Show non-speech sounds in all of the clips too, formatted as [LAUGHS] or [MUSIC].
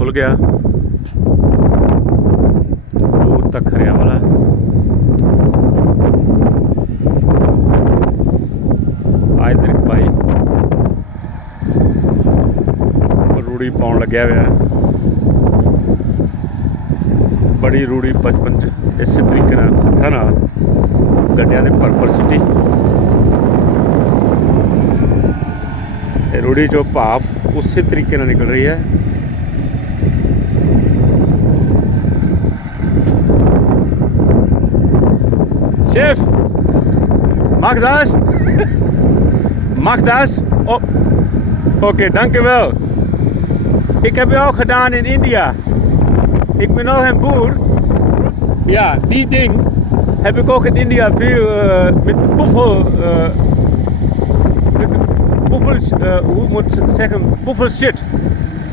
ਖੁੱਲ ਗਿਆ। ਦੂਰ ਤੱਕ ਹਰਿਆ ਵਾਲਾ। ਆਏ ਦਿਨ ਭਾਈ ਰੂੜੀ ਪਾਉਣ ਲੱਗਿਆ ਹੋਇਆ। ਬੜੀ ਰੂੜੀ ਬਚਪਨ ਚ, ਇਸੇ ਤਰੀਕੇ ਨਾਲ, ਹੱਥਾਂ ਨਾਲ, ਗੱਡਿਆਂ ਦੇ ਪਰਪਰ ਸਿੱਟੀ ਇਹ ਰੂੜੀ ਚੋਂ ਭਾਫ ਉਸੇ ਤਰੀਕੇ ਨਾਲ ਨਿਕਲ ਰਹੀ ਹੈ। Chef, mag das? Mag das? Oh. Oké, dankjewel. Ik heb het ook gedaan in India. Ik ben nog een boer. Ja, die ding heb ik ook in India veel eh, met eh met boevel, eh, hoe moet ik zeggen? Boevel shit.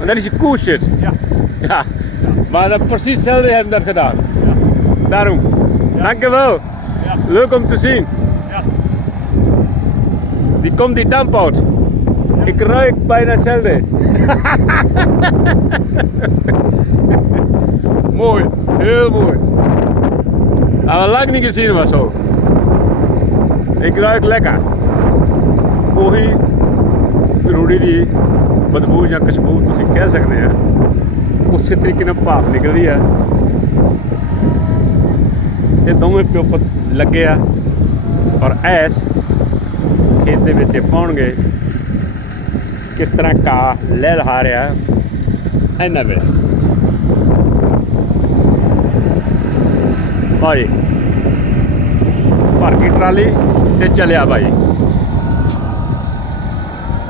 En dat is een koe shit. Ja. Ja. Maar dat precies hetzelfde hebben we dat gedaan. Daarom. Dankjewel. Leuk om te zien, die komt die damp uit. Ik ruik bijna zelden, [LAUGHS] mooi, heel mooi. Ik heb het zien niet gezien. Ik ruik lekker, oh hier, Rudy, die moet je ook eens een keer zeggen. Hoe zit ik in een paf? ਇਹ ਦੋਵੇਂ ਪਿਓ ਪੁੱਤ ਲੱਗੇ ਆ। ਔਰ S ਖੇਤ ਦੇ ਵਿੱਚ ਪਾਉਣਗੇ ਕਿਸ ਤਰ੍ਹਾਂ ਕਾ ਲੈ ਲਹਾ ਰਿਹਾ ਇਹਨਾਂ ਵੇਲੇ ਭਾਈ ਭਰ ਗਈ ਟਰਾਲੀ ਤੇ ਚੱਲਿਆ ਭਾਈ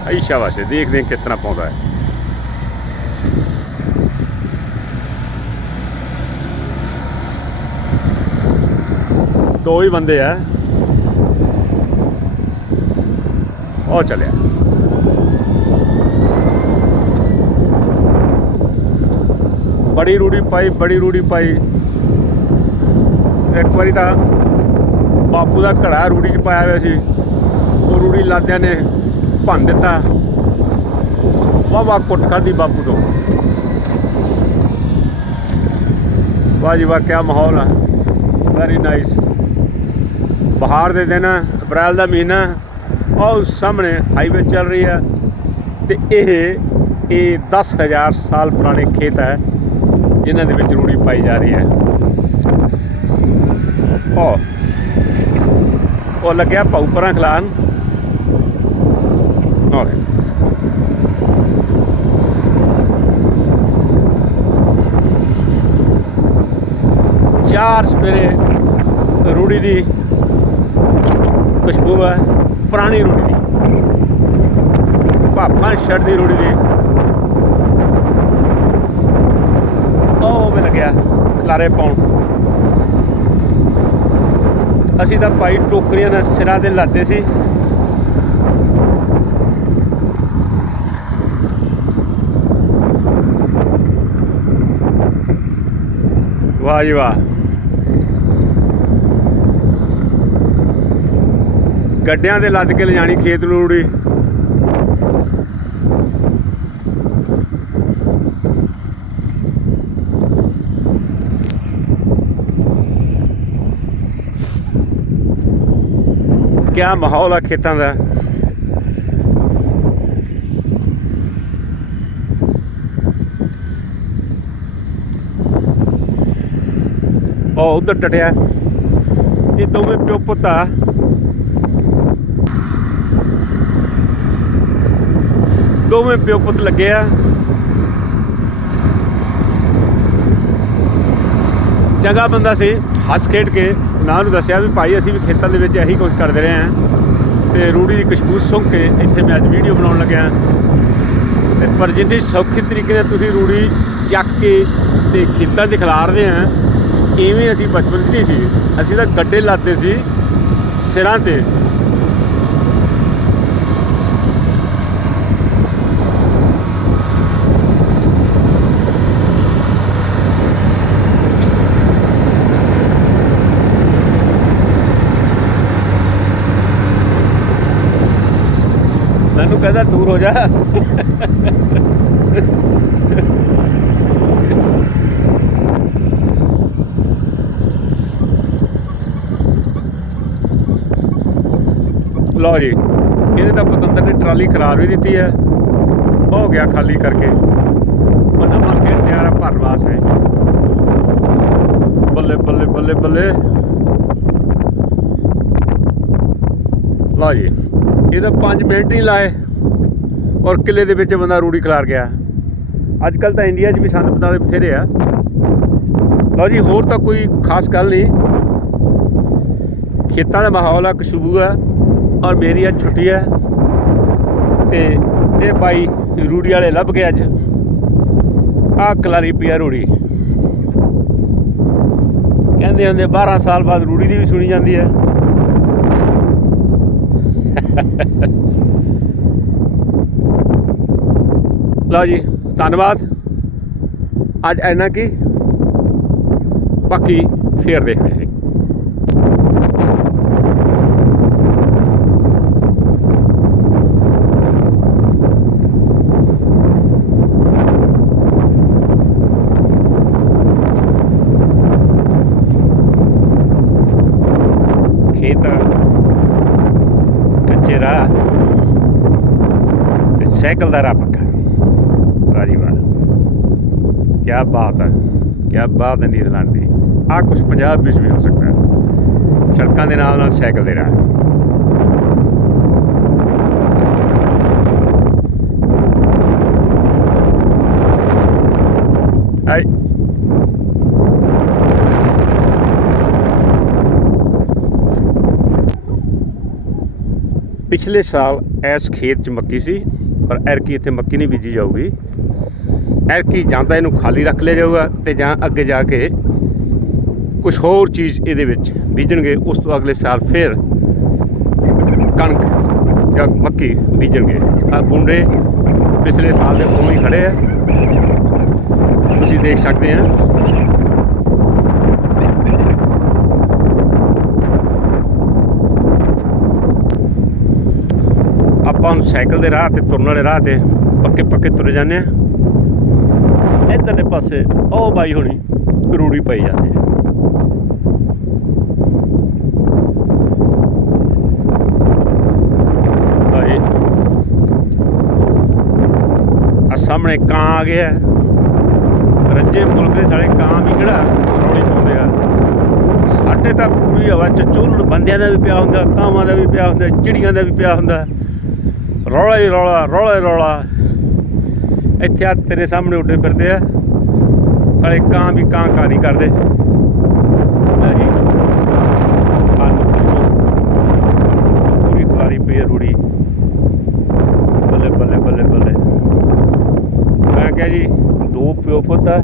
ਆਈ ਸ਼ਾਬਾਸ਼ ਹੈ, ਦੇਖਦੇ ਕਿਸ ਤਰ੍ਹਾਂ ਪਾਉਂਦਾ ਹੈ। ਦੋ ਹੀ ਬੰਦੇ ਆ। ਉਹ ਚਲਿਆ। ਬੜੀ ਰੂੜੀ ਪਾਈ, ਬੜੀ ਰੂੜੀ ਪਾਈ। ਇੱਕ ਵਾਰੀ ਤਾਂ ਬਾਪੂ ਦਾ ਘੜਾ ਰੂੜੀ 'ਚ ਪਾਇਆ ਹੋਇਆ ਸੀ। ਉਹ ਰੂੜੀ ਲਾਦਿਆਂ ਨੇ ਭੰਨ ਦਿੱਤਾ। ਵਾਹ ਕੁੱਟ ਖਾਧੀ ਬਾਪੂ ਤੋਂ। ਵਾਹ ਜੀ ਵਾਹ, ਕਿਆ ਮਾਹੌਲ ਆ। ਵੈਰੀ ਨਾਈਸ ਬਹਾਰ ਦੇ ਦਿਨ, ਅਪ੍ਰੈਲ ਦਾ ਮਹੀਨਾ ਉਹ ਸਾਹਮਣੇ ਹਾਈਵੇ ਚੱਲ ਰਹੀ ਹੈ ਤੇ ਇਹ ਇਹ 10000 ਸਾਲ ਪੁਰਾਣੇ ਖੇਤ ਹੈ, ਜਿਨ੍ਹਾਂ ਦੇ ਵਿੱਚ ਰੂੜੀ ਪਾਈ ਜਾ ਰਹੀ ਹੈ। ਉਹ ਉਹ ਲੱਗਿਆ ਪਾਉ ਪਰਾਂ ਖਲਾਨ ਔਰ ਚਾਰ ਸਵੇਰੇ ਰੂੜੀ ਦੀ ਖੁਸ਼ਬੂ ਹੈ ਪੁਰਾਣੀ ਰੂੜੀ ਦੀ। ਭਾਪਾਂ ਛੱਡਦੀ ਰੂੜੀ ਦੀ। ਉਹ ਵੀ ਲੱਗਿਆ, ਖਲਾਰੇ ਪਾਉਣ। ਅਸੀਂ ਤਾਂ ਭਾਈ ਟੋਕਰੀਆਂ ਦੇ ਸਿਰਾਂ ਤੇ ਲਾਦੇ ਸੀ। ਵਾਹ ਜੀ ਵਾਹ। ਗੱਡਿਆਂ ਦੇ ਲੱਦ ਕੇ ਲਿਜਾਣੀ ਖੇਤ ਨੂੰ ਰੂੜੀ। ਕਿਆ ਮਾਹੌਲ ਆ ਖੇਤਾਂ ਦਾ। ਉਹ ਉਧਰ ਟਟਿਆ। ਇਹ ਦੋਵੇਂ ਪਿਓ ਪੁੱਤ ਦੋਵੇਂ ਪਿਓ ਪੁੱਤ ਲੱਗੇ ਆ। ਚੰਗਾ ਬੰਦਾ ਸੀ, ਹੱਸ ਖੇਡ ਕੇ ਨਾਂ ਨੂੰ ਦੱਸਿਆ ਵੀ ਭਾਈ ਅਸੀਂ ਵੀ ਖੇਤਾਂ ਦੇ ਵਿੱਚ ਇਹੀ ਕੁਝ ਕਰਦੇ ਰਹੇ ਹਾਂ। ਤੇ ਰੂੜੀ ਦੀ ਖੁਸ਼ਬੂ ਸੁੰਘ ਕੇ ਇੱਥੇ ਮੈਂ ਅੱਜ ਵੀਡੀਓ ਬਣਾਉਣ ਲੱਗਿਆ। ਤੇ ਪਰ ਜਿੰਨੀ ਸੌਖੀ ਤਰੀਕੇ ਨਾਲ ਤੁਸੀਂ ਰੂੜੀ ਚੱਕ ਕੇ ਤੇ ਖੇਤਾਂ 'ਚ ਖਿਲਾਰਦੇ ਆ, ਇਵੇਂ ਅਸੀਂ ਬਚਪਨ 'ਚ ਨਹੀਂ ਸੀ। ਅਸੀਂ ਤਾਂ ਗੱਡੇ ਲਾਦੇ ਸੀ ਸਿਰਾਂ ਤੇ। ਮੈਨੂੰ ਕਹਿੰਦਾ ਦੂਰ ਹੋ ਜਾ। ਲਓ ਜੀ, ਇਹਨੇ ਤਾਂ ਪਤੰਦਰ ਨੇ ਟਰਾਲੀ ਖਰਾਬ ਵੀ ਦਿੱਤੀ ਹੈ। ਹੋ ਗਿਆ ਖਾਲੀ ਕਰਕੇ। ਬੰਦਾ ਨਵਾਂ ਕੇ ਤਿਆਰ ਹੈ ਭਰਨ ਵਾਸਤੇ। ਬੱਲੇ ਬੱਲੇ ਬੱਲੇ ਬੱਲੇ। ਲਓ ਜੀ। ਇਹ ਤਾਂ 5 ਮਿੰਟ ਨਹੀਂ ਲਾਏ ਔਰ ਕਿਲੇ ਦੇ ਵਿੱਚ ਬੰਦਾ ਰੂੜੀ ਖਿਲਾਰ ਗਿਆ। ਅੱਜ ਕੱਲ ਤਾਂ ਇੰਡੀਆ 'ਚ ਵੀ ਸੰਦ ਪਤਾਲੇ ਬਥੇਰੇ ਆ। ਲਓ ਜੀ, ਹੋਰ ਤਾਂ ਕੋਈ ਖਾਸ ਗੱਲ ਨਹੀਂ। ਖੇਤਾਂ ਦਾ ਮਾਹੌਲ ਆ, ਖੁਸ਼ਬੂ ਆ ਔਰ ਮੇਰੀ ਅੱਜ ਛੁੱਟੀ ਹੈ ਤੇ ਇਹ ਬਾਈ ਰੂੜੀ ਵਾਲੇ ਲੱਭ ਗਏ ਅੱਜ। ਆ ਕਲਾਰੀ ਪਿਆ ਰੂੜੀ। ਕਹਿੰਦੇ ਹੁੰਦੇ 12 ਸਾਲ ਬਾਅਦ ਰੂੜੀ ਦੀ ਵੀ ਸੁਣੀ ਜਾਂਦੀ ਹੈ ਲਓ ਜੀ ਧੰਨਵਾਦ। ਅੱਜ ਇੰਨਾ ਕੀ? ਬਾਕੀ ਫੇਰ ਦੇਖਦੇ ਹਾਂ ਖੇਤ ਕੱਚੇ ਰਾਹ ਤੇ ਸਾਈਕਲ ਦਾ ਰਾਹ ਪੱਕਾ ਵਾਹ ਜੀ ਵਾਹ ਕੀ ਬਾਤ ਹੈ ਕੀ ਬਾਤ ਹੈ ਨੀਦਰਲੈਂਡ ਦੀ। ਆ ਕੁਝ ਪੰਜਾਬ ਵਿੱਚ ਵੀ ਹੋ ਸਕਦਾ ਹੈ। ਸੜਕਾਂ ਦੇ ਨਾਲ ਨਾਲ ਸਾਈਕਲ ਦੇ ਰਾਹ ਹਾਈ ਪਿਛਲੇ ਸਾਲ ਇਸ ਖੇਤ 'ਚ ਮੱਕੀ ਸੀ। ਪਰ ਐਰਕੀ ਇੱਥੇ ਮੱਕੀ ਨਹੀਂ ਬੀਜੀ ਜਾਊਗੀ। ਐਰਕੀ ਜਾਂ ਤਾਂ ਇਹਨੂੰ ਖਾਲੀ ਰੱਖ ਲਿਆ ਜਾਊਗਾ ਤੇ ਜਾਂ ਅੱਗੇ ਜਾ ਕੇ ਕੁਝ ਹੋਰ ਚੀਜ਼ ਇਹਦੇ ਵਿੱਚ ਬੀਜਣਗੇ, ਉਸ ਤੋਂ ਅਗਲੇ ਸਾਲ ਫਿਰ ਕਣਕ ਜਾਂ ਮੱਕੀ ਬੀਜਣਗੇ। ਆ ਬੁੰਡੇ ਪਿਛਲੇ ਸਾਲ ਦੇ ਉਵੇਂ ਹੀ ਖੜੇ ਆ। ਤੁਸੀਂ ਦੇਖ ਸਕਦੇ ਆ। ਆਪਾਂ ਹੁਣ ਸਾਈਕਲ ਦੇ ਰਾਹ ਤੇ ਤੁਰਨ ਵਾਲੇ ਰਾਹ ਤੇ ਪੱਕੇ ਪੱਕੇ ਤੁਰ ਜਾਂਦੇ ਆ ਇਧਰਲੇ ਪਾਸੇ, ਉਹ ਬਾਈ ਹੋਣੀ ਰੂੜੀ ਪਈ ਜਾਂਦੀ ਹੈ। ਸਾਹਮਣੇ ਕਾਂ ਆ ਗਿਆ। ਰੱਜੇ ਮੁਲਕ ਦੇ ਸਾਲੇ ਕਾਂ ਵੀ ਕਿਹੜਾ ਰੌਲੀ ਪਾਉਂਦੇ ਆ। ਸਾਡੇ ਤਾਂ ਪੂਰੀ ਹਵਾ ਚ ਚੁੱਲ੍ਹ ਬੰਦਿਆਂ ਦਾ ਵੀ ਪਿਆ ਹੁੰਦਾ, ਕਾਵਾਂ ਦਾ ਵੀ ਪਿਆ ਹੁੰਦਾ, ਚਿੜੀਆਂ ਦਾ ਵੀ ਪਿਆ ਹੁੰਦਾ। ਰੌਲਾ ਹੀ ਰੌਲਾ ਰੌਲਾ ਹੀ ਰੌਲਾ। ਇੱਥੇ ਆ ਤੇਰੇ ਸਾਹਮਣੇ ਉੱਡੇ ਫਿਰਦੇ ਆ। ਸਾਲੇ ਕਾਂ ਵੀ ਕਾਂ ਕਾਂ ਨਹੀਂ ਕਰਦੇ। ਪੂਰੀ ਖਲਾਰੀ ਪਈ ਰੂੜੀ। ਬੱਲੇ ਬੱਲੇ ਬੱਲੇ ਬੱਲੇ। ਮੈਂ ਕਿਹਾ ਜੀ, ਦੋ ਪਿਓ ਪੁੱਤ ਆ।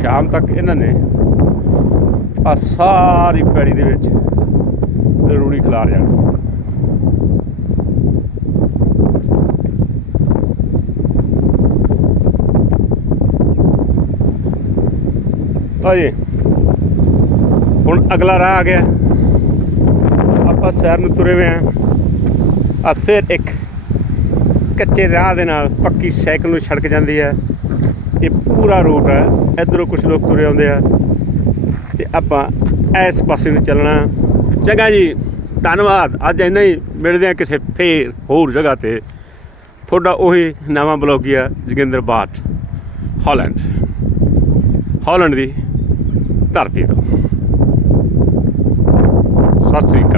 ਸ਼ਾਮ ਤੱਕ ਇਹਨਾਂ ਨੇ ਆ ਸਾਰੀ ਪੈੜੀ ਦੇ ਵਿੱਚ ਰੂੜੀ ਖਲਾਰ ਜਾਣਾ। ਲਓ ਜੀ। ਹੁਣ ਅਗਲਾ ਰਾਹ ਆ ਗਿਆ। ਆਪਾਂ ਸ਼ਹਿਰ ਨੂੰ ਤੁਰੇ ਹੋਏ ਆ ਆ ਫਿਰ ਇੱਕ ਕੱਚੇ ਰਾਹ ਦੇ ਨਾਲ ਪੱਕੀ ਸਾਈਕਲ ਨੂੰ ਛੜਕ ਜਾਂਦੀ ਹੈ। ਇਹ ਪੂਰਾ ਰੂਟ ਹੈ। ਇਧਰੋਂ ਕੁਝ ਲੋਕ ਤੁਰੇ ਆਉਂਦੇ ਆ। ਤੇ ਆਪਾਂ ਇਸ ਪਾਸੇ ਨੂੰ ਚੱਲਣਾ। ਚੰਗਾ ਜੀ, ਧੰਨਵਾਦ। ਅੱਜ ਇੰਨਾ ਹੀ। ਮਿਲਦੇ ਆ ਕਿਸੇ ਫੇਰ ਹੋਰ ਜਗ੍ਹਾ ਤੇ। ਤੁਹਾਡਾ ਉਹੀ ਨਵਾਂ ਬਲੌਗੀਆ ਜੋਗਿੰਦਰ ਬਾਟ ਹਾਲੈਂਡ। ਹਾਲੈਂਡ ਦੀ ਧਰਤੀ ਤੋਂ। ਸਤਿ ਸ੍ਰੀ ਅਕਾਲ।